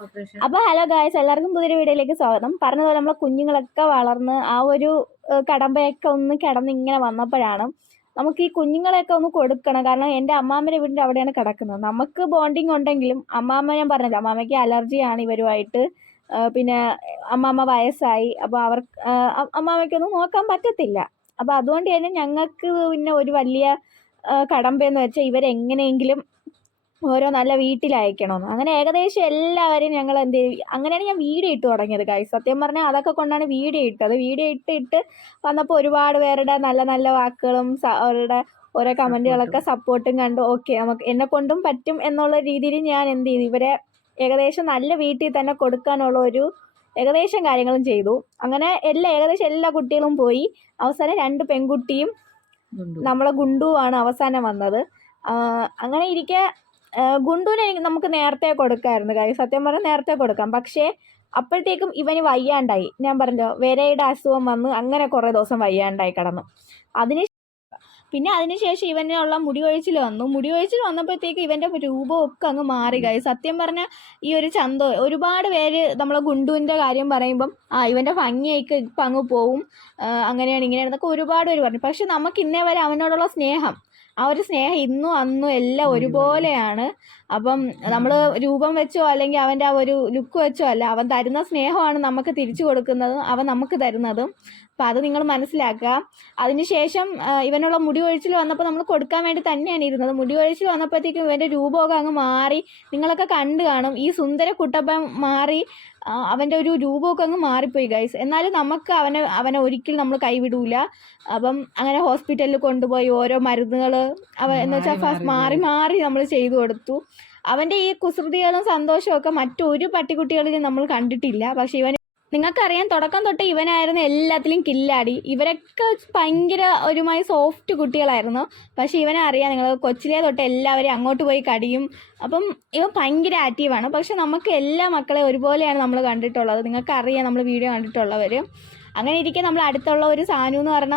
അപ്പോൾ hello guys എല്ലാവർക്കും പുതിയൊരു വീഡിയോയിലേക്ക് സ്വാഗതം. പറഞ്ഞതുപോലെ നമ്മളെ കുഞ്ഞുങ്ങളൊക്കെ വളർന്ന് ആ ഒരു കടമ്പയൊക്കെ ഒന്ന് കിടന്ന് ഇങ്ങനെ വന്നപ്പോഴാണ് നമുക്ക് ഈ കുഞ്ഞുങ്ങളെയൊക്കെ ഒന്ന് കൊടുക്കണം. കാരണം എന്റെ അമ്മാമ്മയുടെ വീടിന്റെ അവിടെയാണ് കിടക്കുന്നത്. നമുക്ക് ബോണ്ടിങ് ഉണ്ടെങ്കിലും അമ്മാമ്മ ഞാൻ പറഞ്ഞില്ല അമ്മാമ്മയ്ക്ക് അലർജിയാണ് ഇവരുമായിട്ട്. പിന്നെ അമ്മാമ്മ വയസ്സായി. അപ്പോൾ അവർ അമ്മാമ്മയ്ക്കൊന്നും നോക്കാൻ പറ്റത്തില്ല. അപ്പോൾ അതുകൊണ്ട് തന്നെ ഞങ്ങൾക്ക് പിന്നെ ഒരു വലിയ കടമ്പയെന്ന് വെച്ചാൽ ഇവരെങ്ങനെയെങ്കിലും ഓരോ നല്ല വീട്ടിൽ അയക്കണമെന്ന് അങ്ങനെ ഏകദേശം എല്ലാവരും ഞങ്ങൾ എന്ത് ചെയ്യും അങ്ങനെയാണ് ഞാൻ വീഡിയോ ഇട്ട് തുടങ്ങിയത് കായ് സത്യം പറഞ്ഞാൽ അതൊക്കെ കൊണ്ടാണ് വീഡിയോ ഇട്ടത്. വീഡിയോ ഇട്ട് ഇട്ട് വന്നപ്പോൾ ഒരുപാട് പേരുടെ നല്ല നല്ല വാക്കുകളും അവരുടെ ഓരോ കമന്റുകളൊക്കെ സപ്പോർട്ടും കണ്ടു ഓക്കെ നമുക്ക് എന്നെ കൊണ്ടും പറ്റും എന്നുള്ള രീതിയിൽ ഞാൻ എന്ത് ചെയ്തു. ഇവരെ ഏകദേശം നല്ല വീട്ടിൽ തന്നെ കൊടുക്കാനുള്ള ഒരു ഏകദേശം കാര്യങ്ങളും ചെയ്തു. അങ്ങനെ എല്ലാ ഏകദേശം എല്ലാ കുട്ടികളും പോയി. അവസാനം രണ്ട് പെൺകുട്ടിയും നമ്മളെ ഗുണ്ടുവാണ് അവസാനം വന്നത്. അങ്ങനെ ഇരിക്കെ ആ, ഗുണ്ടുവിനെ എനിക്ക് നമുക്ക് നേരത്തെ കൊടുക്കായിരുന്നു കാര്യം സത്യം പറഞ്ഞാൽ നേരത്തെ കൊടുക്കാം. പക്ഷേ അപ്പോഴത്തേക്കും ഇവന് വയ്യാണ്ടായി. ഞാൻ പറഞ്ഞല്ലോ വരയുടെ അസുഖം വന്ന് അങ്ങനെ കുറേ ദിവസം വയ്യാണ്ടായി കിടന്നു. അതിന് പിന്നെ അതിനുശേഷം ഇവനുള്ള മുടി കൊഴിച്ചിൽ വന്നു. മുടി കൊഴിച്ചിൽ വന്നപ്പോഴത്തേക്ക് ഇവന്റെ രൂപമൊക്കെ അങ്ങ് മാറി കാര്യം സത്യം പറഞ്ഞാൽ ഈ ഒരു ചന്ത ഒരുപാട് പേര് നമ്മളെ ഗുണ്ടുവിന്റെ കാര്യം പറയുമ്പം ആ ഇവന്റെ ഭംഗിയൊക്കെ ഇപ്പം അങ്ങ് പോവും. അങ്ങനെയാണ് അങ്ങനെയാണ് ഇങ്ങനെയാണെന്നൊക്കെ ഒരുപാട് പേര് പറഞ്ഞു. പക്ഷെ നമുക്ക് ഇന്നേ വരെ അവനോടുള്ള സ്നേഹം ആ ഒരു സ്നേഹം ഇന്നും അന്നും എല്ലാം ഒരുപോലെയാണ്. അപ്പം നമ്മൾ രൂപം വെച്ചോ അല്ലെങ്കിൽ അവന്റെ ആ ഒരു ലുക്ക് വെച്ചോ അല്ല അവൻ തരുന്ന സ്നേഹമാണ് നമുക്ക് തിരിച്ചു കൊടുക്കുന്നതും അവൻ നമുക്ക് തരുന്നതും. അപ്പം അത് നിങ്ങൾ മനസ്സിലാക്കുക. അതിനുശേഷം ഇവനുള്ള മുടി ഒഴിച്ചിൽ വന്നപ്പോൾ നമ്മൾ കൊടുക്കാൻ വേണ്ടി തന്നെയാണ് ഇരുന്നത്. മുടി ഒഴിച്ചിൽ വന്നപ്പോഴത്തേക്കും ഇവന്റെ രൂപമൊക്കെ അങ്ങ് മാറി നിങ്ങളൊക്കെ കണ്ടു കാണും. ഈ സുന്ദര കുട്ടപ്പൻ മാറി അവന്റെ അവന്റെ ഒരു രൂപമൊക്കെ അങ്ങ് മാറിപ്പോയി ഗൈസ് എന്നാലും നമുക്ക് അവനെ അവനെ ഒരിക്കലും നമ്മൾ കൈവിടൂല. അപ്പം അങ്ങനെ ഹോസ്പിറ്റലിൽ കൊണ്ടുപോയി ഓരോ മരുന്നുകൾ അവ എന്ന് വെച്ചാൽ ഫസ്റ്റ് മാറി മാറി നമ്മൾ ചെയ്തു കൊടുത്തു. അവന്റെ ഈ കുസൃതികളും സന്തോഷവും ഒക്കെ മറ്റൊരു പട്ടിക്കുട്ടികളിലും നമ്മൾ കണ്ടിട്ടില്ല. പക്ഷേ ഇവൻ നിങ്ങൾക്കറിയാം തുടക്കം തൊട്ട് ഇവനായിരുന്നു എല്ലാത്തിലും കില്ലാടി. ഇവരൊക്കെ ഭയങ്കര ഒരുമായി സോഫ്റ്റ് കുട്ടികളായിരുന്നു. പക്ഷേ ഇവനെ അറിയാം നിങ്ങൾ കൊച്ചിലെ തൊട്ട് എല്ലാവരെയും അങ്ങോട്ട് പോയി കടിയും. അപ്പം ഇവൻ ഭയങ്കര ആക്റ്റീവാണ് പക്ഷെ നമുക്ക് എല്ലാ മക്കളെ ഒരുപോലെയാണ് നമ്മൾ കണ്ടിട്ടുള്ളത്. നിങ്ങൾക്കറിയാം നമ്മൾ വീഡിയോ കണ്ടിട്ടുള്ളവർ അങ്ങനെ ഇരിക്കെ നമ്മൾ അടുത്തുള്ള ഒരു സാനു എന്ന് പറഞ്ഞ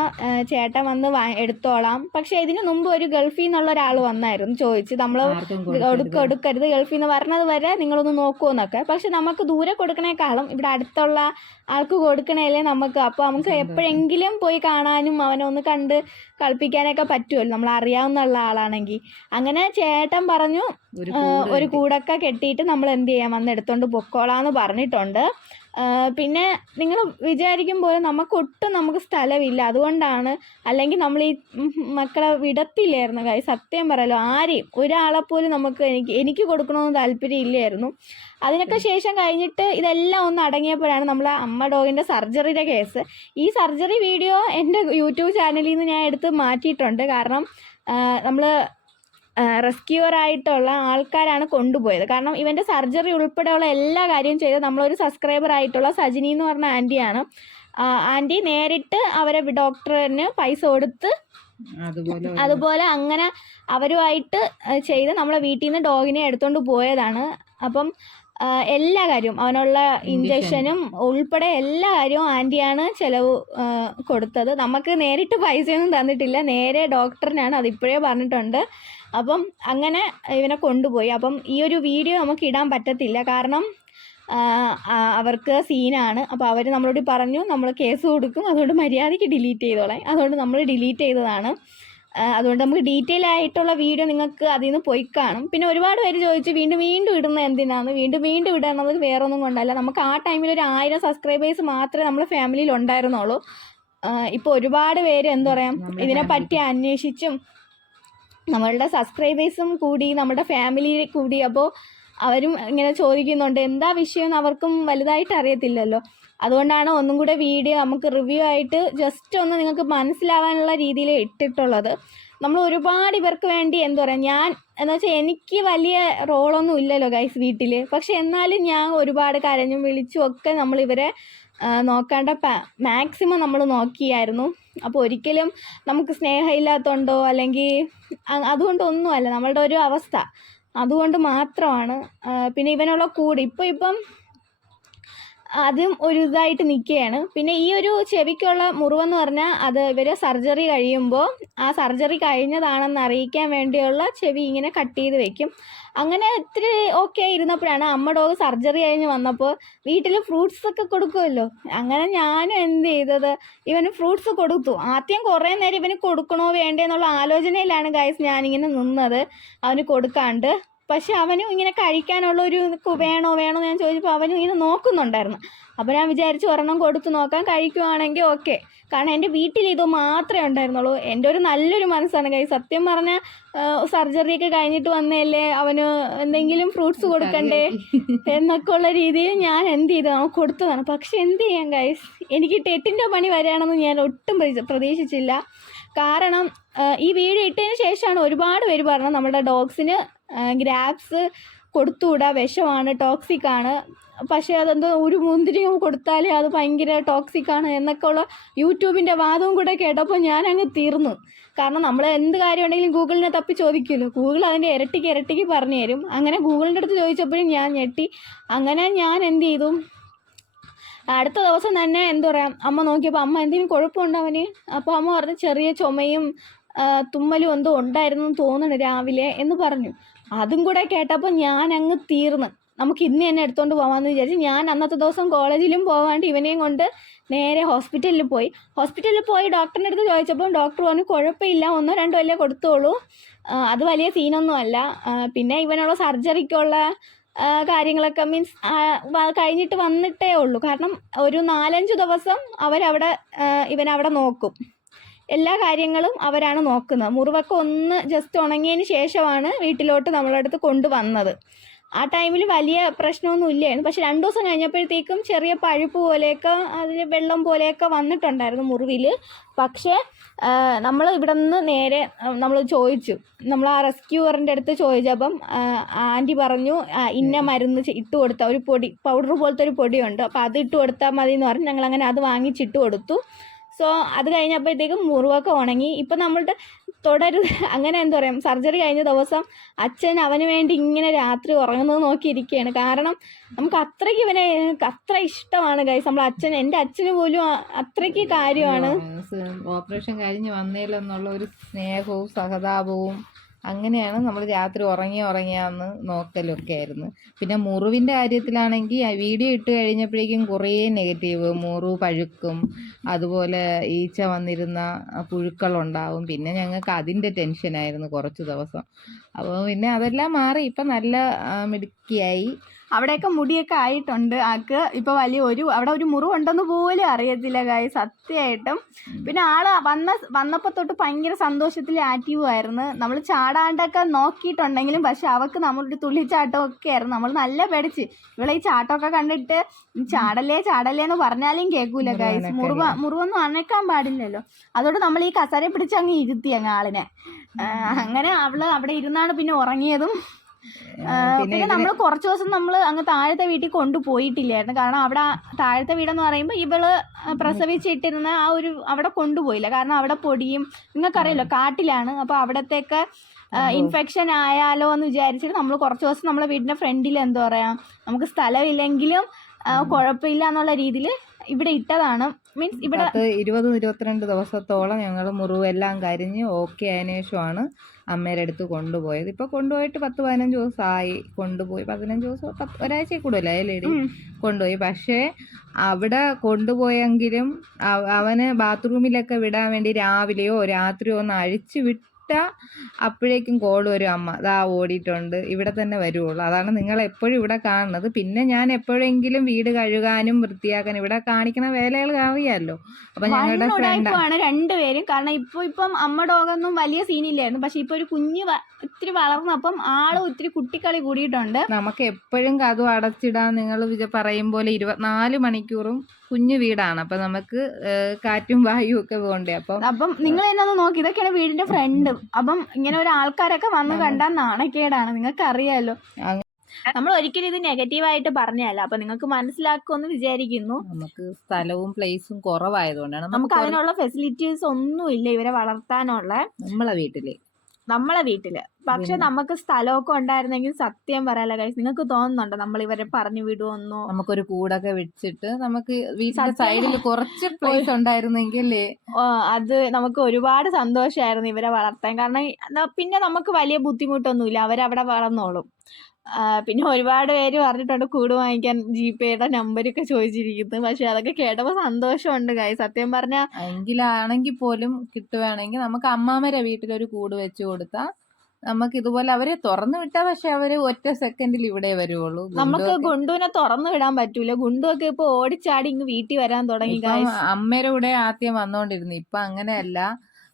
ചേട്ടൻ വന്ന് എടുത്തോളാം. പക്ഷെ ഇതിന് മുമ്പ് ഒരു ഗൾഫിൽ നിന്നുള്ള ഒരാൾ വന്നായിരുന്നു ചോദിച്ച് നമ്മൾ കൊടുക്ക കൊടുക്കരുത്. ഗൾഫിൽ നിന്ന് പറഞ്ഞത് വരെ നിങ്ങളൊന്ന് നോക്കുമെന്നൊക്കെ പക്ഷെ നമുക്ക് ദൂരെ കൊടുക്കണേക്കാളും ഇവിടെ അടുത്തുള്ള ആൾക്ക് കൊടുക്കണേലേ നമുക്ക് അപ്പോൾ നമുക്ക് എപ്പോഴെങ്കിലും പോയി കാണാനും അവനെ ഒന്ന് കണ്ട് കളിപ്പിക്കാനൊക്കെ പറ്റുമല്ലോ. നമ്മൾ അറിയാവുന്ന ആളാണെങ്കിൽ. അങ്ങനെ ചേട്ടൻ പറഞ്ഞു ഒരു കൂടൊക്കെ കെട്ടിയിട്ട് നമ്മൾ എന്ത് ചെയ്യാം? വന്ന് എടുത്തോണ്ട് പൊക്കോളാന്ന് പറഞ്ഞിട്ടുണ്ട്. പിന്നെ നിങ്ങൾ വിചാരിക്കും പോലെ നമുക്ക് ഒട്ടും നമുക്ക് സ്ഥലമില്ല. അതുകൊണ്ടാണ് അല്ലെങ്കിൽ നമ്മൾ ഈ മക്കളെ വിടത്തില്ലായിരുന്നു. കാര്യം സത്യം പറയാലോ ആരെയും ഒരാളെപ്പോലും നമുക്ക് എനിക്ക് എനിക്ക് കൊടുക്കണമെന്ന് താല്പര്യം ഇല്ലായിരുന്നു അതിനൊക്കെ ശേഷം കഴിഞ്ഞിട്ട് ഇതെല്ലാം ഒന്ന് അടങ്ങിയപ്പോഴാണ് നമ്മളെ അമ്മ ഡോഗിന്റെ സർജറിയുടെ കേസ്. ഈ സർജറി വീഡിയോ എന്റെ യൂട്യൂബ് ചാനലിൽ നിന്ന് ഞാൻ എടുത്ത് മാറ്റിയിട്ടുണ്ട്. കാരണം നമ്മൾ റെസ്ക്യൂറായിട്ടുള്ള ആൾക്കാരാണ് കൊണ്ടുപോയത്. കാരണം ഇവന്റെ സർജറി ഉൾപ്പെടെയുള്ള എല്ലാ കാര്യവും ചെയ്ത് നമ്മളൊരു സബ്സ്ക്രൈബർ ആയിട്ടുള്ള സജിനി എന്ന് പറഞ്ഞ ആന്റിയാണ്. ആന്റി നേരിട്ട് അവരെ ഡോക്ടറിന് പൈസ കൊടുത്ത് അതുപോലെ അങ്ങനെ അവരുമായിട്ട് ചെയ്ത് നമ്മളെ വീട്ടിൽ നിന്ന് ഡോഗിനെ എടുത്തുകൊണ്ട് പോയതാണ്. അപ്പം എല്ലാ കാര്യവും. അവനുള്ള ഇഞ്ചക്ഷനും ഉൾപ്പെടെ എല്ലാ കാര്യവും ആന്റിയാണ് ചിലവ് കൊടുത്തത്. നമുക്ക് നേരിട്ട് പൈസയൊന്നും തന്നിട്ടില്ല. നേരെ ഡോക്ടറിനാണ് അതിപ്പോഴേ പറഞ്ഞിട്ടുണ്ട്. അപ്പം അങ്ങനെ ഇവനെ കൊണ്ടുപോയി. അപ്പം ഈ ഒരു വീഡിയോ നമുക്ക് ഇടാൻ പറ്റത്തില്ല. കാരണം അവർക്ക് സീനാണ്. അപ്പോൾ അവർ നമ്മളോട് പറഞ്ഞു നമ്മൾ കേസ് കൊടുക്കും. അതുകൊണ്ട് മര്യാദയ്ക്ക് ഡിലീറ്റ് ചെയ്തോളാം. അതുകൊണ്ട് നമ്മൾ ഡിലീറ്റ് ചെയ്തതാണ്. അതുകൊണ്ട് നമുക്ക് ഡീറ്റെയിൽ ആയിട്ടുള്ള വീഡിയോ നിങ്ങൾക്ക് അതിൽ നിന്ന് പോയി കാണും. പിന്നെ ഒരുപാട് പേര് ചോദിച്ചു വീണ്ടും വീണ്ടും ഇടുന്ന എന്തിനാന്ന്? വീണ്ടും വീണ്ടും ഇടുന്നത് വേറെ ഒന്നും കൊണ്ടല്ല. നമുക്ക് ആ ടൈമിൽ ഒരു ആയിരം സബ്സ്ക്രൈബേഴ്സ് മാത്രമേ നമ്മുടെ ഫാമിലിയിൽ ഉണ്ടായിരുന്നുള്ളൂ. ഇപ്പോൾ ഒരുപാട് പേര് എന്താ പറയുക ഇതിനെ പറ്റി അന്വേഷിച്ചും നമ്മളുടെ സബ്സ്ക്രൈബേഴ്സും കൂടി നമ്മുടെ ഫാമിലി കൂടി. അപ്പോൾ അവരും ഇങ്ങനെ ചോദിക്കുന്നുണ്ട് എന്താ വിഷയം? എന്ന് അവർക്കും വലുതായിട്ട് അറിയത്തില്ലല്ലോ. അതുകൊണ്ടാണ് ഒന്നും കൂടെ വീഡിയോ നമുക്ക് റിവ്യൂ ആയിട്ട് ജസ്റ്റ് ഒന്ന് നിങ്ങൾക്ക് മനസ്സിലാവാനുള്ള രീതിയിൽ ഇട്ടിട്ടുള്ളത്. നമ്മൾ ഒരുപാട് ഇവർക്ക് വേണ്ടി എന്താ പറയുക ഞാൻ എന്ന് വെച്ചാൽ എനിക്ക് വലിയ റോളൊന്നും ഇല്ലല്ലോ ഗൈസ് വീട്ടിൽ പക്ഷെ എന്നാലും ഞാൻ ഒരുപാട് കരഞ്ഞും വിളിച്ചും ഒക്കെ നമ്മൾ ഇവരെ നോക്കേണ്ട മാക്സിമം നമ്മൾ നോക്കിയായിരുന്നു. അപ്പോൾ ഒരിക്കലും നമുക്ക് സ്നേഹമില്ലാത്തതുകൊണ്ടോ അല്ലെങ്കിൽ അതുകൊണ്ടൊന്നുമല്ല നമ്മളുടെ ഒരു അവസ്ഥ. അതുകൊണ്ട് മാത്രമാണ് പിന്നെ ഇവനുള്ള കൂടെ. ഇപ്പോൾ ഇപ്പം അതും ഒരു ഇതായിട്ട് നിൽക്കുകയാണ്. പിന്നെ ഈ ഒരു ചെവിക്കുള്ള മുറിവെന്ന് പറഞ്ഞാൽ അത് ഇവർ സർജറി കഴിയുമ്പോൾ ആ സർജറി കഴിഞ്ഞതാണെന്ന് അറിയിക്കാൻ വേണ്ടിയുള്ള ചെവി ഇങ്ങനെ കട്ട് ചെയ്ത് വെക്കും. അങ്ങനെ ഇത്തിരി ഓക്കെ ഇരുന്നപ്പോഴാണ് അമ്മ ഡോഗ് സർജറി കഴിഞ്ഞ് വന്നപ്പോൾ വീട്ടിൽ ഫ്രൂട്ട്സ് ഒക്കെ കൊടുക്കുമല്ലോ. അങ്ങനെ ഞാനും എന്ത് ചെയ്തത്? ഇവന് ഫ്രൂട്ട്സ് കൊടുത്തു. ആദ്യം കുറേ നേരം ഇവന് കൊടുക്കണോ വേണ്ടേ എന്നുള്ള ആലോചനയിലാണ് ഗൈസ് ഞാനിങ്ങനെ നിന്നത്. അവന് കൊടുക്കാണ്ട്. പക്ഷെ അവനും ഇങ്ങനെ കഴിക്കാനുള്ള ഒരു വേണോ വേണോ ഞാൻ ചോദിച്ചപ്പോൾ അവനും ഇങ്ങനെ നോക്കുന്നുണ്ടായിരുന്നു. അപ്പോൾ ഞാൻ വിചാരിച്ചു ഒരെണ്ണം കൊടുത്തു നോക്കാം കഴിക്കുവാണെങ്കിൽ ഓക്കെ. കാരണം എന്റെ വീട്ടിൽ ഇത് മാത്രമേ ഉണ്ടായിരുന്നുള്ളൂ. എന്റെ ഒരു നല്ലൊരു മനസ്സാണ് കൈ. സത്യം പറഞ്ഞാൽ സർജറി ഒക്കെ കഴിഞ്ഞിട്ട് വന്നതല്ലേ അവന് എന്തെങ്കിലും ഫ്രൂട്ട്സ് കൊടുക്കണ്ടേ എന്നൊക്കെ ഉള്ള രീതിയിൽ ഞാൻ എന്ത് ചെയ്തു? അവൻ കൊടുത്തതാണ്. പക്ഷെ എന്ത് ചെയ്യാം ഗൈസ് എനിക്ക് ടെട്ടിന്റെ പണി വരികയാണെന്ന് ഞാൻ ഒട്ടും പ്രതീക്ഷിച്ചില്ല. കാരണം ഈ വീഡിയോ ഇട്ടതിന് ശേഷമാണ് ഒരുപാട് പേര് പറഞ്ഞത് നമ്മുടെ ഡോഗ്സിന് ഗ്രാപ്സ് കൊടുത്തുകൂടാ വിഷമാണ് ടോക്സിക് ആണ്. പക്ഷേ അതെന്തോ ഒരു മുന്തിരിയും കൊടുത്താലേ അത് ഭയങ്കര ടോക്സിക് ആണ് എന്നൊക്കെ ഉള്ള യൂട്യൂബിന്റെ വാദവും കൂടെ കേട്ടപ്പോൾ ഞാൻ അങ്ങ് തീർന്നു. കാരണം നമ്മൾ എന്ത് കാര്യമുണ്ടെങ്കിലും ഗൂഗിളിനെ തപ്പി ചോദിക്കുമല്ലോ ഗൂഗിൾ അതിന്റെ ഇരട്ടിക്ക് ഇരട്ടിക്ക് പറഞ്ഞു തരും. അങ്ങനെ ഗൂഗിളിന്റെ അടുത്ത് ചോദിച്ചപ്പോഴും ഞാൻ ഞെട്ടി. അങ്ങനെ ഞാൻ എന്ത് ചെയ്തു? അടുത്ത ദിവസം തന്നെ എന്താ പറയുക അമ്മ നോക്കിയപ്പോൾ അമ്മ എന്തെങ്കിലും കുഴപ്പമുണ്ടോ അവന്? അപ്പോൾ അമ്മ പറഞ്ഞു ചെറിയ ചുമയും തുമ്മലും എന്തോ ഉണ്ടായിരുന്നു തോന്നുന്നു രാവിലെ എന്ന് പറഞ്ഞു. അതും കൂടെ കേട്ടപ്പോൾ ഞാൻ അങ്ങ് തീർന്ന്. നമുക്ക് ഇന്ന് തന്നെ എടുത്തോണ്ട് പോകാമെന്ന് വിചാരിച്ച് ഞാൻ അന്നത്തെ ദിവസം കോളേജിലും പോകാണ്ട് ഇവനെയും കൊണ്ട് നേരെ ഹോസ്പിറ്റലിൽ പോയി. ഹോസ്പിറ്റലിൽ പോയി ഡോക്ടറിന്റെ അടുത്ത് ചോദിച്ചപ്പോൾ ഡോക്ടർ പറഞ്ഞു കുഴപ്പമില്ല ഒന്നോ രണ്ടോ അല്ലേ കൊടുത്തോളൂ. അത് വലിയ സീനൊന്നും അല്ല. പിന്നെ ഇവനുള്ള സർജറിക്കുള്ള കാര്യങ്ങളൊക്കെ മീൻസ് കഴിഞ്ഞിട്ട് വന്നിട്ടേ ഉള്ളൂ. കാരണം ഒരു നാലഞ്ച് ദിവസം അവരവിടെ ഇവനവിടെ നോക്കും. എല്ലാ കാര്യങ്ങളും അവരാണ് നോക്കുന്നത്. മുറിവൊക്കെ ഒന്ന് ജസ്റ്റ് ഉണങ്ങിയതിന് ശേഷമാണ് വീട്ടിലോട്ട് നമ്മളെ അടുത്ത് കൊണ്ടുവന്നത്. ആ ടൈമിൽ വലിയ പ്രശ്നമൊന്നും ഇല്ലായിരുന്നു. പക്ഷെ രണ്ട് ദിവസം കഴിഞ്ഞപ്പോഴത്തേക്കും ചെറിയ പഴുപ്പ് പോലെയൊക്കെ അതിൽ വെള്ളം പോലെയൊക്കെ വന്നിട്ടുണ്ടായിരുന്നു മുറിവിൽ പക്ഷേ നമ്മൾ ഇവിടെ നിന്ന് നേരെ നമ്മൾ ചോദിച്ചു. നമ്മൾ ആ റെസ്ക്യൂവറിന്റെ അടുത്ത് ചോദിച്ചപ്പം ആന്റി പറഞ്ഞു ഇന്ന മരുന്ന് ഇട്ട് കൊടുത്ത ഒരു പൊടി പൗഡർ പോലത്തെ ഒരു പൊടിയുണ്ട്. അപ്പോൾ അത് ഇട്ട് കൊടുത്താൽ മതി എന്ന് പറഞ്ഞ്. ഞങ്ങൾ അങ്ങനെ അത് വാങ്ങിച്ചിട്ട് കൊടുത്തു. സോ അത് കഴിഞ്ഞപ്പോഴത്തേക്കും മുറിവൊക്കെ ഉണങ്ങി. ഇപ്പം നമ്മളുടെ തുടരുത്. അങ്ങനെ എന്താ പറയുക സർജറി കഴിഞ്ഞ ദിവസം അച്ഛൻ അവന് വേണ്ടി ഇങ്ങനെ രാത്രി ഉറങ്ങുന്നത് നോക്കിയിരിക്കുകയാണ്. കാരണം നമുക്ക് അത്രയ്ക്ക് ഇവനെ അത്ര ഇഷ്ടമാണ് ഗൈസ് നമ്മൾ അച്ഛൻ എന്റെ അച്ഛന് പോലും അത്രയ്ക്ക് കാര്യമാണ്. ഓപ്പറേഷൻ കഴിഞ്ഞ് വന്നതിലെന്നുള്ള ഒരു സ്നേഹവും സഹതാപവും അങ്ങനെയാണ് നമ്മൾ രാത്രി ഉറങ്ങി ഉറങ്ങിയാന്ന് നോക്കലൊക്കെ ആയിരുന്നു. പിന്നെ മുറിവിന്റെ കാര്യത്തിലാണെങ്കിൽ വീഡിയോ ഇട്ട് കഴിഞ്ഞപ്പോഴേക്കും കുറേ നെഗറ്റീവ് മുറിവ് പഴുക്കും അതുപോലെ ഈച്ച വന്നിരുന്ന പുഴുക്കളുണ്ടാവും. പിന്നെ ഞങ്ങൾക്ക് അതിന്റെ ടെൻഷനായിരുന്നു കുറച്ച് ദിവസം. അപ്പോൾ പിന്നെ അതെല്ലാം മാറി. ഇപ്പം നല്ല മിടുക്കിയായി. അവിടെയൊക്കെ മുടിയൊക്കെ ആയിട്ടുണ്ട്. ആൾക്ക് ഇപ്പോൾ വലിയ ഒരു അവിടെ ഒരു മുറിവുണ്ടെന്ന് പോലും അറിയത്തില്ല കായ് സത്യമായിട്ടും. പിന്നെ ആൾ വന്ന വന്നപ്പോൾ തൊട്ട് ഭയങ്കര സന്തോഷത്തിൽ ആക്റ്റീവ് ആയിരുന്നു. നമ്മൾ ചാടാണ്ടൊക്കെ നോക്കിയിട്ടുണ്ടെങ്കിലും പക്ഷെ അവക്ക് നമ്മളൊരു തുള്ളിച്ചാട്ടം ഒക്കെ ആയിരുന്നു. നമ്മൾ നല്ല പേടിച്ച് ഇവിടെ ഈ ചാട്ടമൊക്കെ കണ്ടിട്ട് "ഈ ചാടല്ലേ ചാടല്ലേ എന്ന് പറഞ്ഞാലും കേൾക്കൂല കായ് മുറിവ് മുറിവൊന്നും അണക്കാൻ പാടില്ലല്ലോ. അതുകൊണ്ട് നമ്മൾ ഈ കസര പിടിച്ച് അങ്ങ് ഇരുത്തി അങ്ങ് ആളിനെ. അങ്ങനെ അവൾ അവിടെ ഇരുന്നാണ് പിന്നെ ഉറങ്ങിയതും. പിന്നെ നമ്മൾ കുറച്ച് ദിവസം നമ്മൾ അങ്ങ് താഴത്തെ വീട്ടിൽ കൊണ്ടുപോയിട്ടില്ലായിരുന്നു. കാരണം അവിടെ താഴത്തെ വീടെന്ന് പറയുമ്പോൾ ഇവൾ പ്രസവിച്ചിട്ടിരുന്ന ആ ഒരു അവിടെ കൊണ്ടുപോയില്ല. കാരണം അവിടെ പൊടിയും നിങ്ങൾക്കറിയല്ലോ കാട്ടിലാണ്. അപ്പോൾ അവിടത്തേക്ക് ഇൻഫെക്ഷൻ ആയാലോ എന്ന് വിചാരിച്ചിട്ട് നമ്മൾ കുറച്ച് ദിവസം നമ്മളെ വീടിന്റെ ഫ്രണ്ടിൽ എന്താ പറയാ നമുക്ക് സ്ഥലമില്ലെങ്കിലും കുഴപ്പമില്ല എന്നുള്ള രീതിയിൽ ഇവിടെ ഇട്ടതാണ്. മീൻസ് ഇവിടെ പത്ത് ഇരുപത് ഇരുപത്തിരണ്ട് ദിവസത്തോളം ഞങ്ങൾ മുറിവെല്ലാം കരിഞ്ഞ് ഓക്കെ ആയതിനു ശേഷമാണ് അമ്മയുടെ അടുത്ത് കൊണ്ടുപോയത്. ഇപ്പോൾ കൊണ്ടുപോയിട്ട് പത്ത് പതിനഞ്ച് ദിവസമായി. കൊണ്ടുപോയി പതിനഞ്ച് ദിവസം പത്ത് ഒരാഴ്ചയിൽ കൂടുതലായി ലേഡി കൊണ്ടുപോയി. പക്ഷേ അവിടെ കൊണ്ടുപോയെങ്കിലും അവന് ബാത്റൂമിലൊക്കെ വിടാൻ വേണ്ടി രാവിലെയോ രാത്രിയോ ഒന്ന് അഴിച്ചു വിട്ട അപ്പോഴേക്കും കോൾ വരും. അമ്മ അതാ ഓടിയിട്ടുണ്ട്. ഇവിടെ തന്നെ വരുവുള്ളൂ അതാണ് നിങ്ങൾ എപ്പോഴും ഇവിടെ കാണുന്നത്. പിന്നെ ഞാൻ എപ്പോഴെങ്കിലും വീട് കഴുകാനും വൃത്തിയാക്കാനും ഇവിടെ കാണിക്കുന്ന വേലകൾ അറിയാമല്ലോ അപ്പൊ ഞങ്ങളുടെ ഫ്രണ്ട് രണ്ടുപേരും. കാരണം ഇപ്പൊ ഇപ്പം അമ്മ ഡോഗൊന്നും വലിയ സീനില്ലായിരുന്നു പക്ഷെ ഇപ്പൊ ഒരു കുഞ്ഞ് ഒത്തിരി വളർന്നപ്പം ആൾ ഒത്തിരി കുട്ടിക്കളി കൂടിയിട്ടുണ്ട്. നമുക്ക് എപ്പോഴും കഥ അടച്ചിടാൻ നിങ്ങൾ പറയും പോലെ ഇരുപത്തിനാല് മണിക്കൂറും കുഞ്ഞു വീടാണ്. അപ്പൊ നമുക്ക് കാറ്റും വായു ഒക്കെ പോകണ്ടേ അപ്പൊ അപ്പം നിങ്ങൾ എന്നൊന്ന് നോക്കി. ഇതൊക്കെയാണ് വീടിന്റെ ഫ്രണ്ട്. അപ്പം ഇങ്ങനെ ഒരു ആൾക്കാരൊക്കെ വന്ന് കണ്ടാൽ നാണക്കേടാണ്. നിങ്ങൾക്ക് അറിയാലോ നമ്മൾ ഒരിക്കലും ഇത് നെഗറ്റീവായിട്ട് പറഞ്ഞല്ല. അപ്പൊ നിങ്ങൾക്ക് മനസ്സിലാക്കുമെന്ന് വിചാരിക്കുന്നു. നമുക്ക് സ്ഥലവും പ്ലേസും കുറവായതുകൊണ്ടാണ്. നമുക്ക് നമുക്ക് അതിനുള്ള ഫെസിലിറ്റീസ് ഒന്നും ഇല്ല ഇവരെ വളർത്താനുള്ള. നമ്മളെ വീട്ടിൽ. നമ്മളെ വീട്ടിൽ. പക്ഷെ. നമുക്ക് സ്ഥലമൊക്കെ ഉണ്ടായിരുന്നെങ്കിൽ സത്യം പറയാല കൈസ് നിങ്ങൾക്ക് തോന്നുന്നുണ്ടോ? നമ്മൾ ഇവരെ പറഞ്ഞു വിടുമെന്നോ നമുക്കൊരു കൂടൊക്കെ വെച്ചിട്ട് നമുക്ക് വീട്ടിലെ. സൈഡിൽ കുറച്ച് പ്ലേസ് ഉണ്ടായിരുന്നെങ്കിൽ അത് നമുക്ക് ഒരുപാട് സന്തോഷമായിരുന്നു ഇവരെ വളർത്താൻ. കാരണം പിന്നെ നമുക്ക് വലിയ ബുദ്ധിമുട്ടൊന്നുമില്ല. അവരവിടെ വളർന്നോളും. പിന്നെ ഒരുപാട് പേര് പറഞ്ഞിട്ടുണ്ട് കൂട് വാങ്ങിക്കാൻ ജി പേയുടെ നമ്പരൊക്കെ ചോദിച്ചിരിക്കുന്നു. പക്ഷെ അതൊക്കെ കേട്ടപ്പോൾ സന്തോഷമുണ്ട് കായ് സത്യം പറഞ്ഞാൽ എങ്കിലാണെങ്കിൽ പോലും കിട്ടുവാണെങ്കിൽ നമുക്ക് അമ്മാമരെ വീട്ടിലൊരു കൂട് വെച്ച് കൊടുത്താൽ നമുക്ക് ഇതുപോലെ അവരെ തുറന്നു വിട്ടാ പക്ഷെ അവർ ഒറ്റ സെക്കൻഡിൽ ഇവിടെ വരുവുള്ളൂ. നമുക്ക് ഗുണ്ടുവിനെ തുറന്നു വിടാൻ പറ്റൂല. ഗുണ്ടുവൊക്കെ ഇപ്പൊ ഓടിച്ചാടി ഇങ്ങ് വീട്ടിൽ വരാൻ തുടങ്ങി അമ്മയുടെ കൂടെ ആദ്യം വന്നോണ്ടിരുന്നു. ഇപ്പൊ അങ്ങനെയല്ല.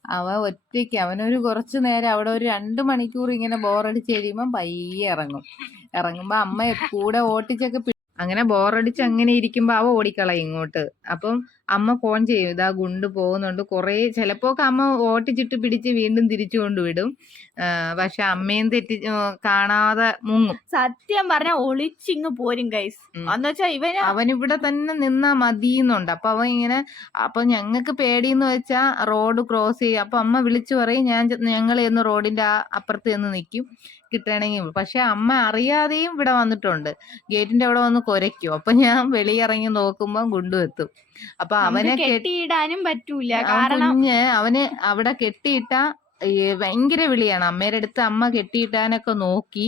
അവ ഒറ്റയ്ക്ക് അവനൊരു കുറച്ച് നേരം അവിടെ ഒരു രണ്ട് മണിക്കൂർ ഇങ്ങനെ ബോറടിച്ച് കഴിയുമ്പോൾ പയ്യെ ഇറങ്ങും. ഇറങ്ങുമ്പോൾ അമ്മ കൂടെ ഓട്ടിച്ചൊക്കെ അങ്ങനെ ബോറടിച്ച് അങ്ങനെ ഇരിക്കുമ്പോൾ അവ ഓടിക്കളയും ഇങ്ങോട്ട്. അപ്പം അമ്മ ഫോൺ ചെയ്യും ഇതാ ഗുണ്ട് പോകുന്നുണ്ട്. കുറേ ചിലപ്പോ ഒക്കെ അമ്മ ഓട്ടിച്ചിട്ട് പിടിച്ച് വീണ്ടും തിരിച്ചു കൊണ്ടുവിടും പക്ഷെ അമ്മയും തെറ്റി കാണാതെ മുങ്ങും. സത്യം പറഞ്ഞ ഒളിച്ചിങ് പോരും ഉം. എന്ന് അവൻ ഇവിടെ തന്നെ നിന്നാ മതിയെന്നുണ്ട് അപ്പൊ അവൻ ഇങ്ങനെ അപ്പൊ ഞങ്ങൾക്ക് പേടിയെന്ന് വെച്ചാ റോഡ് ക്രോസ് ചെയ്യും. അപ്പൊ അമ്മ വിളിച്ചു പറയും ഞാൻ ഞങ്ങൾ എന്ന് റോഡിന്റെ ആ അപ്പുറത്ത് നിന്ന് നിൽക്കും കിട്ടണമെങ്കിൽ പക്ഷെ അമ്മ അറിയാതെയും ഇവിടെ വന്നിട്ടുണ്ട്. ഗേറ്റിന്റെ അവിടെ വന്ന് കൊരയ്ക്കും. അപ്പൊ ഞാൻ വെളിയിറങ്ങി നോക്കുമ്പോ ഗുണ്ടു എത്തും. അപ്പൊ അവനെ കെട്ടി കെട്ടിയിടാനും പറ്റൂല. കുഞ്ഞ് അവന് അവിടെ കെട്ടിയിട്ട ഭയങ്കര വിളിയാണ്. അമ്മയുടെ അടുത്ത് അമ്മ കെട്ടിയിട്ടാനൊക്കെ നോക്കി.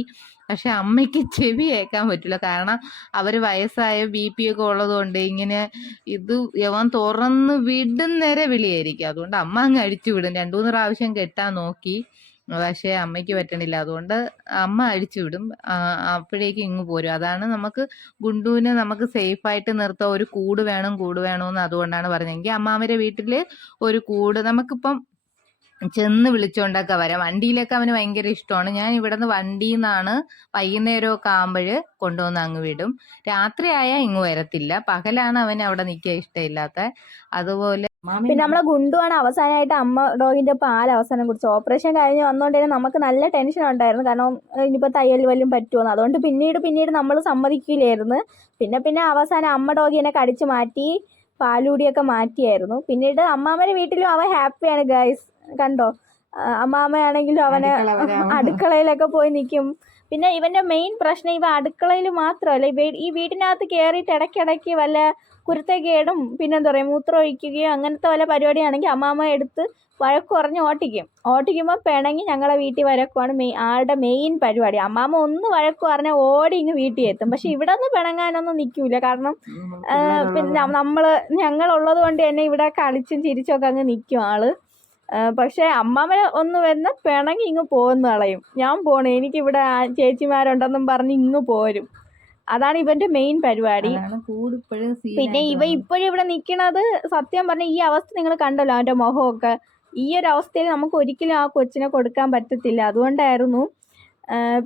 പക്ഷെ അമ്മയ്ക്ക് ചെവി കേൾക്കാൻ പറ്റില്ല കാരണം അവർ വയസ്സായ ബി പി ഒക്കെ ഉള്ളതുകൊണ്ട് ഇങ്ങനെ ഇത് യവൻ തുറന്ന് വിടുന്നേരെ വിളിയായിരിക്കും. അതുകൊണ്ട് അമ്മ അങ്ങ് അടിച്ചു വിടും. രണ്ടു മൂന്ന് പ്രാവശ്യം കെട്ടാൻ നോക്കി. പക്ഷെ അമ്മയ്ക്ക് പറ്റണില്ല. അതുകൊണ്ട് അമ്മ അഴിച്ചു വിടും. അപ്പോഴേക്കും ഇങ്ങ് പോരും. അതാണ് നമുക്ക് ഗുണ്ടുവിനെ നമുക്ക് സേഫ് ആയിട്ട് നിർത്താൻ ഒരു കൂട് വേണം കൂട് വേണമെന്ന് അതുകൊണ്ടാണ് പറഞ്ഞെങ്കിൽ അമ്മാമരെ വീട്ടിൽ ഒരു കൂട് നമുക്കിപ്പം ചെന്ന് വിളിച്ചോണ്ടൊക്കെ വരാം. വണ്ടിയിലൊക്കെ അവന് ഭയങ്കര ഇഷ്ടമാണ്. ഞാൻ ഇവിടുന്ന് വണ്ടിയിൽ നിന്നാണ് വൈകുന്നേരമൊക്കെ ആകുമ്പോൾ കൊണ്ടുവന്ന് അങ്ങ് വിടും. രാത്രിയായാൽ ഇങ്ങ് വരത്തില്ല. പകലാണ് അവൻ അവിടെ നിൽക്കാൻ ഇഷ്ടമില്ലാത്ത. അതുപോലെ പിന്നെ നമ്മളെ ഗുണ്ടുവാണ് അവസാനമായിട്ട് അമ്മ ഡോഗിന്റെ പാൽ അവസാനം കുടിച്ചു ഓപ്പറേഷൻ കഴിഞ്ഞ് വന്നോണ്ട് തന്നെ നമുക്ക് നല്ല ടെൻഷൻ ഉണ്ടായിരുന്നു. കാരണം ഇനിയിപ്പോ തയ്യൽ വല്ലതും പറ്റുമെന്ന് അതുകൊണ്ട് പിന്നീട് പിന്നീട് നമ്മൾ സമ്മതിക്കില്ലായിരുന്നു. പിന്നെ പിന്നെ അവസാനം അമ്മ ഡോഗിനെ കടിച്ചു മാറ്റി പാലൂടിയൊക്കെ മാറ്റിയായിരുന്നു. പിന്നീട് അമ്മാമ്മയുടെ വീട്ടിലും അവ ഹാപ്പിയാണ് ഗൈസ്. കണ്ടോ? അമ്മാമയാണെങ്കിലും അവന് അടുക്കളയിലൊക്കെ പോയി നിൽക്കും പിന്നെ ഇവന്റെ മെയിൻ പ്രശ്നം ഇവ അടുക്കളയിൽ മാത്രമല്ല. ഇവ ഈ വീടിനകത്ത് കയറിയിട്ട് ഇടയ്ക്കിടയ്ക്ക് വല്ല കുരുത്തക്കേടും പിന്നെന്താ പറയുക മൂത്രം ഒഴിക്കുകയോ അങ്ങനത്തെ വല്ല പരിപാടിയാണെങ്കിൽ അമ്മാമ എടുത്ത് വഴക്ക് കുറഞ്ഞ് ഓട്ടിക്കും. ഓട്ടിക്കുമ്പോൾ പിണങ്ങി ഞങ്ങളെ വീട്ടിൽ വരക്കുവാണ് മെയ് ആളുടെ മെയിൻ പരിപാടി. അമ്മാമ്മ ഒന്ന് വഴക്ക് പറഞ്ഞാൽ ഓടി ഇങ്ങ് വീട്ടിൽ എത്തും. പക്ഷെ ഇവിടെ നിന്ന് പിണങ്ങാനൊന്നും നിൽക്കൂല. കാരണം പിന്നെ നമ്മൾ ഞങ്ങളുള്ളത് കൊണ്ട് തന്നെ ഇവിടെ കളിച്ചും ചിരിച്ചൊക്കെ അങ്ങ് നിൽക്കും ആൾ. പക്ഷെ അമ്മാമ്മ ഒന്ന് വന്ന് പിണങ്ങി ഇങ്ങ് പോകുന്ന കളയും ഞാൻ പോണേ എനിക്ക് ഇവിടെ ചേച്ചിമാരുണ്ടെന്നും പറഞ്ഞ് ഇങ്ങ് പോരും. അതാണ് ഇവന്റെ മെയിൻ പരിപാടി. പിന്നെ ഇവ ഇപ്പോഴും ഇവിടെ നിൽക്കണത് സത്യം പറഞ്ഞ ഈ അവസ്ഥ നിങ്ങൾ കണ്ടല്ലോ അവന്റെ മുഖമൊക്കെ ഈ ഒരു അവസ്ഥയിൽ നമുക്ക് ഒരിക്കലും ആ കൊച്ചിനെ കൊടുക്കാൻ പറ്റത്തില്ല. അതുകൊണ്ടായിരുന്നു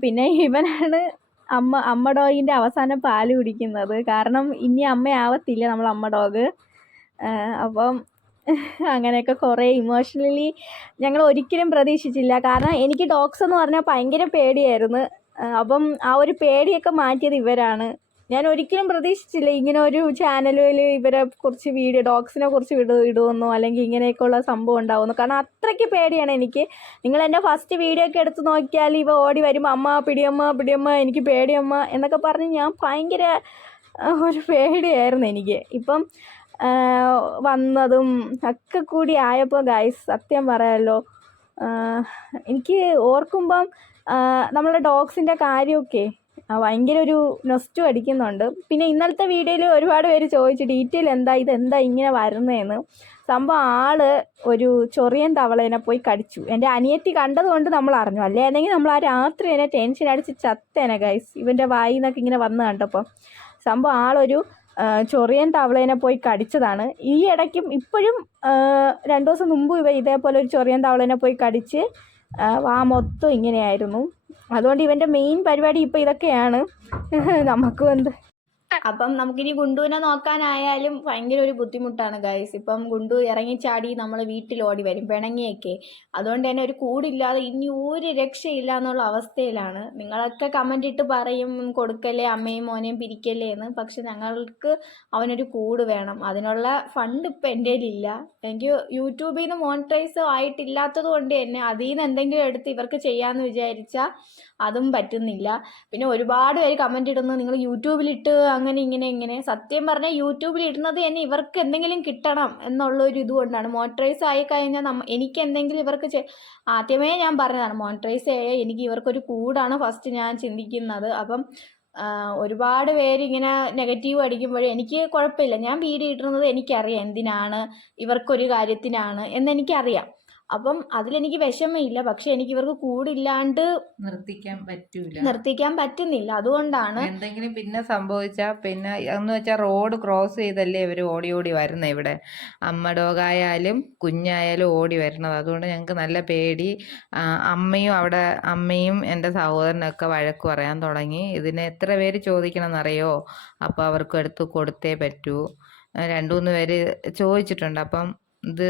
പിന്നെ ഇവനാണ് അമ്മ അമ്മ ഡോഗിന്റെ അവസാനം പാൽ കുടിക്കുന്നത്. കാരണം ഇനി അമ്മയാവത്തില്ല നമ്മൾ അമ്മ ഡോഗ്. അപ്പം അങ്ങനെയൊക്കെ കുറേ ഇമോഷണലി ഞങ്ങൾ ഒരിക്കലും പ്രതീക്ഷിച്ചില്ല. കാരണം എനിക്ക് ഡോഗ്സ് എന്ന് പറഞ്ഞാൽ ഭയങ്കര പേടിയായിരുന്നു. അപ്പം ആ ഒരു പേടിയൊക്കെ മാറ്റിയത് ഇവരാണ്. ഞാൻ ഒരിക്കലും പ്രതീക്ഷിച്ചില്ല ഇങ്ങനെ ഒരു ചാനലിൽ ഇവരെ കുറിച്ച് വീഡിയോ ഡോഗ്സിനെ കുറിച്ച് വിട ഇടുമെന്നോ അല്ലെങ്കിൽ ഇങ്ങനെയൊക്കെയുള്ള സംഭവം ഉണ്ടാവുമെന്നോ. കാരണം അത്രയ്ക്ക് പേടിയാണ് എനിക്ക്. നിങ്ങൾ എന്റെ ഫസ്റ്റ് വീഡിയോ ഒക്കെ എടുത്ത് നോക്കിയാൽ ഇവ ഓടി വരുമ്പോൾ അമ്മ പിടിയമ്മ പിടിയമ്മ എനിക്ക് പേടിയമ്മ എന്നൊക്കെ പറഞ്ഞ് ഞാൻ ഭയങ്കര ഒരു പേടിയായിരുന്നു എനിക്ക്. ഇപ്പം വന്നതും ഒക്കെ കൂടി ആയപ്പോൾ ഗൈസ് സത്യം പറയാമല്ലോ എനിക്ക് ഓർക്കുമ്പം നമ്മളെ ഡോഗ്സിന്റെ കാര്യമൊക്കെ ഭയങ്കര ഒരു നൊസ്റ്റു അടിക്കുന്നുണ്ട്. പിന്നെ ഇന്നലത്തെ വീഡിയോയിൽ ഒരുപാട് പേര് ചോദിച്ചു ഡീറ്റെയിൽ എന്താ? ഇതെന്താ ഇങ്ങനെ വരുന്നതെന്ന് സംഭവം ആൾ ഒരു ചൊറിയൻ തവളേനെ പോയി കടിച്ചു. എന്റെ അനിയത്തി കണ്ടതുകൊണ്ട് നമ്മൾ അറിഞ്ഞു. അല്ലേ അല്ലെങ്കിൽ നമ്മൾ ആ രാത്രി തന്നെ ടെൻഷൻ അടിച്ച് ചത്തേനെ ഗൈസ് ഇവന്റെ വായിൽ നിന്നൊക്കെ ഇങ്ങനെ വന്ന് കണ്ടപ്പോൾ സംഭവം ആളൊരു ചൊറിയൻ തവളേനെ പോയി കടിച്ചതാണ്. ഈ ഇടയ്ക്കും ഇപ്പോഴും രണ്ടു ദിവസം മുമ്പ് ഇവ ഇതേപോലെ ഒരു ചൊറിയൻ തവളേനെ പോയി കടിച്ച് വാ മൊത്തം ഇങ്ങനെയായിരുന്നു. അതുകൊണ്ട് ഇവന്റെ മെയിൻ പരിപാടി ഇപ്പോൾ ഇതൊക്കെയാണ്. നമുക്കും എന്ത് അപ്പം നമുക്കിനി ഗുണ്ടുവിനെ നോക്കാനായാലും ഭയങ്കര ഒരു ബുദ്ധിമുട്ടാണ് ഗൈസ് ഇപ്പം ഗുണ്ടു ഇറങ്ങിച്ചാടി നമ്മൾ വീട്ടിൽ ഓടി വരും പിണങ്ങിയൊക്കെ. അതുകൊണ്ട് തന്നെ ഒരു കൂടില്ലാതെ ഇനി ഒരു രക്ഷയില്ല എന്നുള്ള അവസ്ഥയിലാണ്. നിങ്ങളൊക്കെ കമന്റ് ഇട്ട് പറയും കൊടുക്കല്ലേ അമ്മയും മോനെയും പിരിക്കല്ലേ എന്ന്. പക്ഷെ ഞങ്ങൾക്ക് അവനൊരു കൂട് വേണം. അതിനുള്ള ഫണ്ട് ഇപ്പം എന്റെ കയ്യിലില്ല. എനിക്ക് യൂട്യൂബിൽ നിന്ന് മോണിറ്റൈസ് ആയിട്ടില്ലാത്തത് കൊണ്ട് തന്നെ അതിൽ നിന്ന് എന്തെങ്കിലും എടുത്ത് ഇവർക്ക് ചെയ്യാമെന്ന് വിചാരിച്ചാൽ അതും പറ്റുന്നില്ല. പിന്നെ ഒരുപാട് പേര് കമന്റ് ഇടുന്നു നിങ്ങൾ യൂട്യൂബിലിട്ട് അങ്ങനെ ഇങ്ങനെ ഇങ്ങനെ. സത്യം പറഞ്ഞാൽ യൂട്യൂബിൽ ഇടുന്നത് തന്നെ ഇവർക്ക് എന്തെങ്കിലും കിട്ടണം എന്നുള്ള ഒരു ഇതുകൊണ്ടാണ് മോട്ടറൈസ് ആയി കഴിഞ്ഞാൽ നമ്മ എനിക്ക് എന്തെങ്കിലും ഇവർക്ക് ആദ്യമേ ഞാൻ പറഞ്ഞതാണ് മോണിറ്റൈസ് ആയ എനിക്ക് ഇവർക്കൊരു കൂടാണ് ഫസ്റ്റ് ഞാൻ ചിന്തിക്കുന്നത്. അപ്പം ഒരുപാട് പേര് ഇങ്ങനെ നെഗറ്റീവ് അടിക്കുമ്പോഴേ എനിക്ക് കുഴപ്പമില്ല. ഞാൻ വീഡിയോ ഇടുന്നത് എനിക്കറിയാം എന്തിനാണ് ഇവർക്കൊരു കാര്യത്തിനാണ് എന്നെനിക്കറിയാം അപ്പം അതിലെനിക്ക് വിഷമമില്ല. പക്ഷെ എനിക്ക് ഇവർക്ക് കൂടില്ലാണ്ട് നിർത്തിക്കാൻ പറ്റൂല. നിർത്തിക്കാൻ പറ്റുന്നില്ല. അതുകൊണ്ടാണ് എന്തെങ്കിലും പിന്നെ സംഭവിച്ചാ പിന്നെ എന്ന് വെച്ചാൽ റോഡ് ക്രോസ് ചെയ്തല്ലേ ഇവർ ഓടി ഓടി വരുന്നത് ഇവിടെ. അമ്മ ഡോഗായാലും കുഞ്ഞായാലും ഓടി വരുന്നത്. അതുകൊണ്ട് ഞങ്ങൾക്ക് നല്ല പേടി. അമ്മയും അവിടെ അമ്മയും എന്റെ സഹോദരനൊക്കെ വഴക്ക് പറയാൻ തുടങ്ങി. ഇതിന് എത്ര പേര് ചോദിക്കണം എന്നറിയോ അപ്പോൾ അവർക്ക് എടുത്ത് കൊടുത്തേ പറ്റൂ. രണ്ട് മൂന്ന് പേര് ചോദിച്ചിട്ടുണ്ട്. അപ്പം ഇത്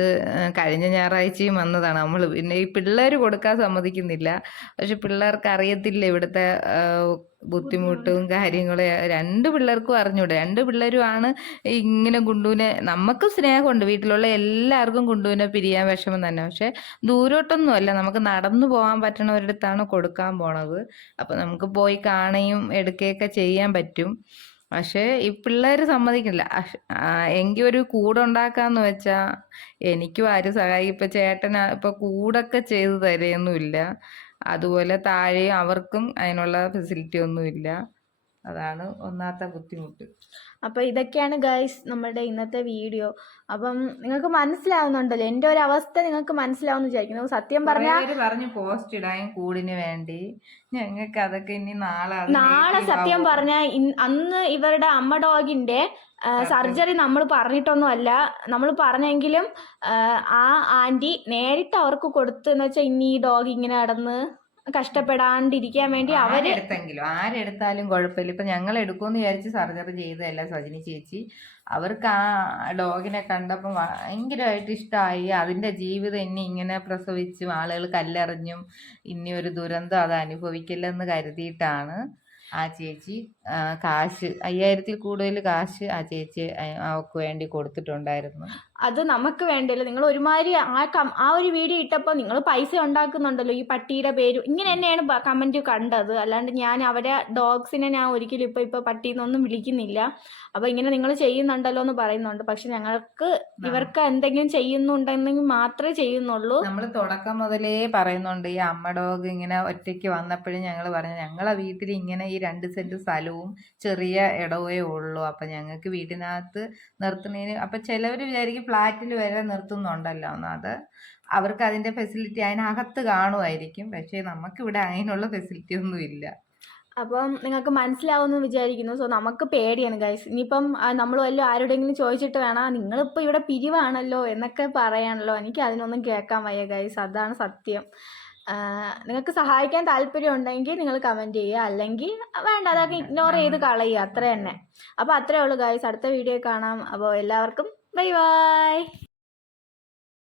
കഴിഞ്ഞ ഞായറാഴ്ചയും വന്നതാണ്. നമ്മൾ പിന്നെ ഈ പിള്ളേർ കൊടുക്കാൻ സമ്മതിക്കുന്നില്ല. പക്ഷെ പിള്ളേർക്ക് അറിയത്തില്ല ഇവിടുത്തെ ബുദ്ധിമുട്ടും കാര്യങ്ങളും. രണ്ട് പിള്ളേർക്കും അറിഞ്ഞൂടെ. രണ്ട് പിള്ളേരും ആണ് ഇങ്ങനെ ഗുണ്ടുവിനെ നമുക്ക് സ്നേഹമുണ്ട്. വീട്ടിലുള്ള എല്ലാവർക്കും ഗുണ്ടുവിനെ പിരിയാൻ വിഷമം തന്നെ. പക്ഷെ ദൂരോട്ടൊന്നും അല്ല. നമുക്ക് നടന്നു പോകാൻ പറ്റണവരടുത്താണ് കൊടുക്കാൻ പോണത്. അപ്പം നമുക്ക് പോയി കാണുകയും എടുക്കുകയൊക്കെ ചെയ്യാൻ പറ്റും. പക്ഷേ ഈ പിള്ളേർ സമ്മതിക്കില്ല എങ്കിൽ ഒരു കൂടുണ്ടാക്കാന്ന് വെച്ചാ എനിക്കും ആരും സഹായിക്കും. ഇപ്പൊ ചേട്ടൻ ഇപ്പൊ കൂടൊക്കെ ചെയ്തു തരുന്നില്ല അതുപോലെ താഴെയും അവർക്കും അതിനുള്ള ഫെസിലിറ്റി ഒന്നുമില്ല. അതാണ് ഒന്നാമത്തെ ബുദ്ധിമുട്ട്. അപ്പൊ ഇതൊക്കെയാണ് ഗൈസ് നമ്മുടെ ഇന്നത്തെ വീഡിയോ. അപ്പം നിങ്ങൾക്ക് മനസ്സിലാവുന്നുണ്ടല്ലോ. എന്റെ ഒരു അവസ്ഥ നിങ്ങൾക്ക് മനസ്സിലാവുമെന്ന് വിചാരിക്കുന്നു. സത്യം പറഞ്ഞാൽ പറഞ്ഞു പോസ്റ്റ് ഇടാൻ കൂടിന് വേണ്ടി. ഞങ്ങൾക്ക് അതൊക്കെ ഇനി നാളെ നാളെ സത്യം പറഞ്ഞ പറഞ്ഞാൽ അന്ന് ഇവരുടെ അമ്മ ഡോഗിന്റെ സർജറി നമ്മൾ പറഞ്ഞിട്ടൊന്നും അല്ല നമ്മൾ പറഞ്ഞെങ്കിലും ആ, ആന്റി നേരിട്ട് അവർക്ക് കൊടുത്തു എന്ന് വെച്ചാൽ ഇനി ഈ ഡോഗ് ഇങ്ങനെ നടന്ന് കഷ്ടപ്പെടാണ്ടിരിക്കാൻ വേണ്ടി അവരെടുത്തെങ്കിലും ആരെടുത്താലും കുഴപ്പമില്ല. ഇപ്പൊ ഞങ്ങൾ എടുക്കുമെന്ന് വിചാരിച്ച് സർജറി ചെയ്തതല്ല സജിനി ചേച്ചി. അവർക്ക് ആ ഡോഗിനെ കണ്ടപ്പോൾ ഭയങ്കരമായിട്ട് ഇഷ്ടമായി അതിന്റെ ജീവിതം ഇനി ഇങ്ങനെ പ്രസവിച്ചും ആളുകൾ കല്ലെറിഞ്ഞും ഇനി ഒരു ദുരന്തം അത് അനുഭവിക്കില്ലെന്ന് കരുതിയിട്ടാണ് ആ ചേച്ചി കാശ് അയ്യായിരത്തിൽ കൂടുതൽ കാശ് ആ ചേച്ചി അവക്ക് വേണ്ടി കൊടുത്തിട്ടുണ്ടായിരുന്നു. അത് നമുക്ക് വേണ്ടല്ലോ. നിങ്ങൾ ഒരുമാതിരി ആ കം ആ ഒരു വീഡിയോ ഇട്ടപ്പോൾ നിങ്ങൾ പൈസ ഉണ്ടാക്കുന്നുണ്ടല്ലോ ഈ പട്ടിയുടെ പേര്. ഇങ്ങനെ തന്നെയാണ് കമന്റ് കണ്ടത്. അല്ലാണ്ട് ഞാൻ അവരെ ഡോഗ്സിനെ ഞാൻ ഒരിക്കലും ഇപ്പോൾ ഇപ്പോൾ പട്ടിന്നൊന്നും വിളിക്കുന്നില്ല. അപ്പോൾ ഇങ്ങനെ നിങ്ങൾ ചെയ്യുന്നുണ്ടല്ലോ എന്ന് പറയുന്നുണ്ട്. പക്ഷെ ഞങ്ങൾക്ക് ഇവർക്ക് എന്തെങ്കിലും ചെയ്യുന്നുണ്ടെങ്കിൽ മാത്രമേ ചെയ്യുന്നുള്ളൂ. നമ്മൾ തുടക്കം മുതലേ പറയുന്നുണ്ട് ഈ അമ്മ ഡോഗ് ഇങ്ങനെ ഒറ്റയ്ക്ക് വന്നപ്പോഴും ഞങ്ങൾ പറഞ്ഞു ഞങ്ങളെ വീട്ടിൽ ഇങ്ങനെ ഈ രണ്ട് സെന്റ് സ്ഥലവും ചെറിയ ഇടവേ ഉള്ളൂ. അപ്പം ഞങ്ങൾക്ക് വീട്ടിനകത്ത് നിർത്തുന്നതിന് അപ്പം ചിലവർ വിചാരിക്കും ഫ്ലാറ്റിൽ വരെ നിർത്തുന്നുണ്ടല്ലോ അത് അവർക്ക് അതിന്റെ ഫെസിലിറ്റി അതിനകത്ത് കാണുമായിരിക്കും. പക്ഷേ നമുക്കിവിടെ അതിനുള്ള ഫെസിലിറ്റി ഒന്നും ഇല്ല. അപ്പം നിങ്ങൾക്ക് മനസ്സിലാവുമെന്ന് വിചാരിക്കുന്നു. സോ നമുക്ക് പേടിയാണ് ഗൈസ്. ഇനിയിപ്പം നമ്മൾ വല്ലതും ആരോടെങ്കിലും ചോദിച്ചിട്ട് വേണം നിങ്ങളിപ്പോൾ ഇവിടെ പിരിവാണല്ലോ എന്നൊക്കെ പറയാണല്ലോ. എനിക്ക് അതിനൊന്നും കേൾക്കാൻ വയ്യ ഗൈസ്. അതാണ് സത്യം. നിങ്ങൾക്ക് സഹായിക്കാൻ താല്പര്യം ഉണ്ടെങ്കിൽ നിങ്ങൾ കമന്റ് ചെയ്യുക. അല്ലെങ്കിൽ വേണ്ട അതൊക്കെ ഇഗ്നോർ ചെയ്ത് കളയുക. അത്ര തന്നെ. അപ്പോൾ അത്രേ ഉള്ളൂ ഗൈസ്. അടുത്ത വീഡിയോ കാണാം. അപ്പോൾ എല്ലാവർക്കും ബൈ ബൈ